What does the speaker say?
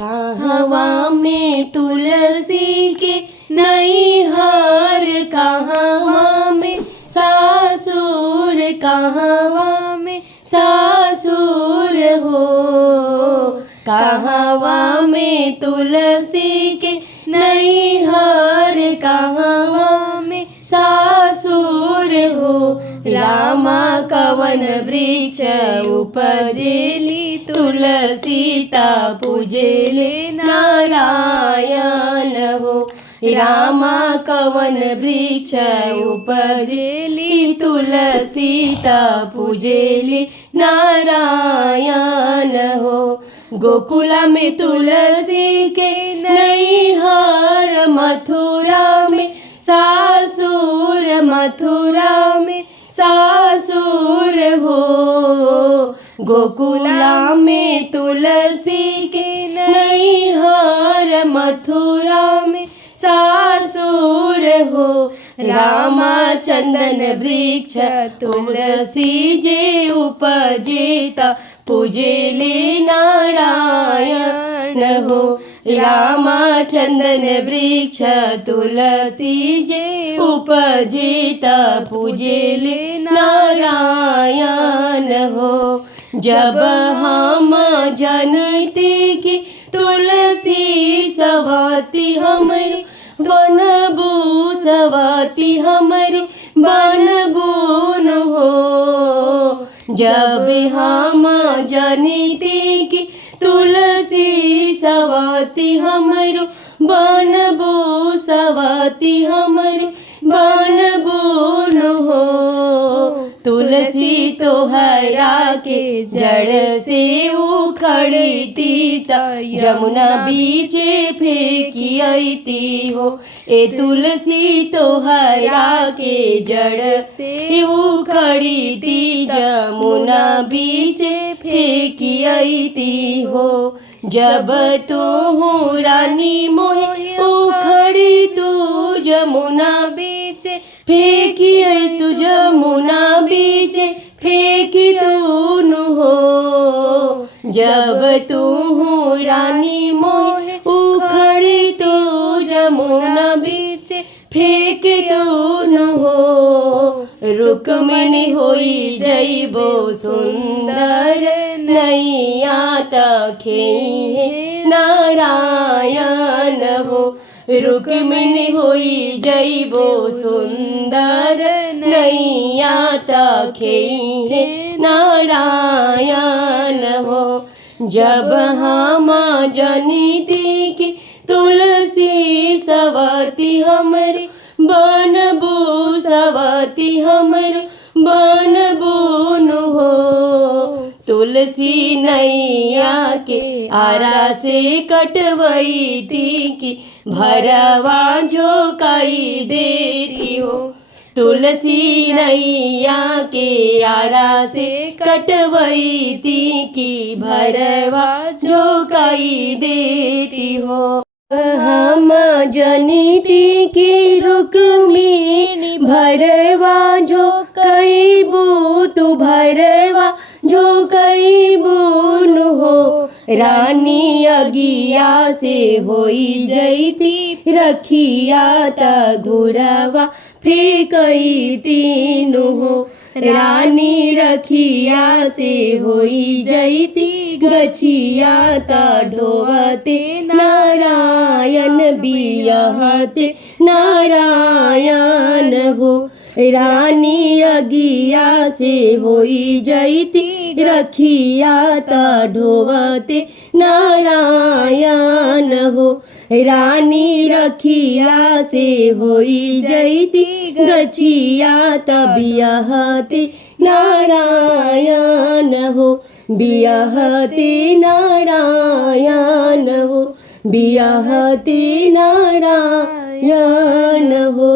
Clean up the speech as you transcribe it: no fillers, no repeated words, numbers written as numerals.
कहवा में तुलसी के नैहर, कहवा में सासुर, कहवा में सासुर हो। कहवा में तुलसी के नैहर, कहवा में सासुर हो। रामा कवन वृक्ष उपजेली, तुलसीता पूजेले नारायण हो। रामा कवन वृक्ष उपजेली, तुलसीता पूजेली नारायण हो। गोकुला में तुलसी के नैहर, मथुरा में सासुर, मथुरा में सासुर हो। गोकुला में तुलसी के नैहर, मथुरा में सासुर हो। रामा चंदन वृक्ष तुलसी जे उपजेता, पूजेले नारायण हो। रामा चंदन वृक्ष तुलसी जे उपजेता, पूजेले नारायण हो। जब हम जनती की तुलसी सवाती हमारी, बनबू सवाती हमारी बनबून हो। जब हम जनती की तुलसी सवाती हमारी, बनबू सवाती हमारी बनबून हो। तुलसी तोहरा के जड़ से उखड़ती त, यमुना बीचे फेंकी आईती हो। ए तुलसी तोहरा के जड़ से उखड़ती, यमुना बीचे फेंकी आईती हो। जब तू हो रानी मोहे उखड़ी, तू यमुना बीचे फेंकी आई, तू यमुना बीचे फेंकी तून हो। जब तू हो रानी मोहे उखड़ी, तू यमुना बीचे फेंकी तून हो। रुक्मिणी होई जइबो सुंदर, नैया तखेई नारायण हो। रुक्मिणी होई जइबो सुंदर, नैया तखेई नारायण हो। जब हम जनिती की तुलसी सवाती हमारी, बनबू सवाती हमारी बनबून हो। तुलसी नैया के आरा से कटवईती की, भरवा झोंकाई देती हो। तुलसी नैया के आरा से कटवईती की, भरवा झोंकाई देती हो। हम जनिती की रुक्मिणी, भरवा झोंकाईबू तू भरवा झोंकाईबून हो। रानी अगिया से होई जईती, रखिया त घुरवा फेंकई तीनु हो। रानी रखिया से होई जईती, गछिया त ढोवते नारायण बियहते नारायण हो। रानी अगिया से होई जईती, रखिया त ढोवते नारायण हो। रानी रखिया से होई जईती, गछिया त बियहते नारायण हो। बियहते नारायण हो, बियहते नारायण हो।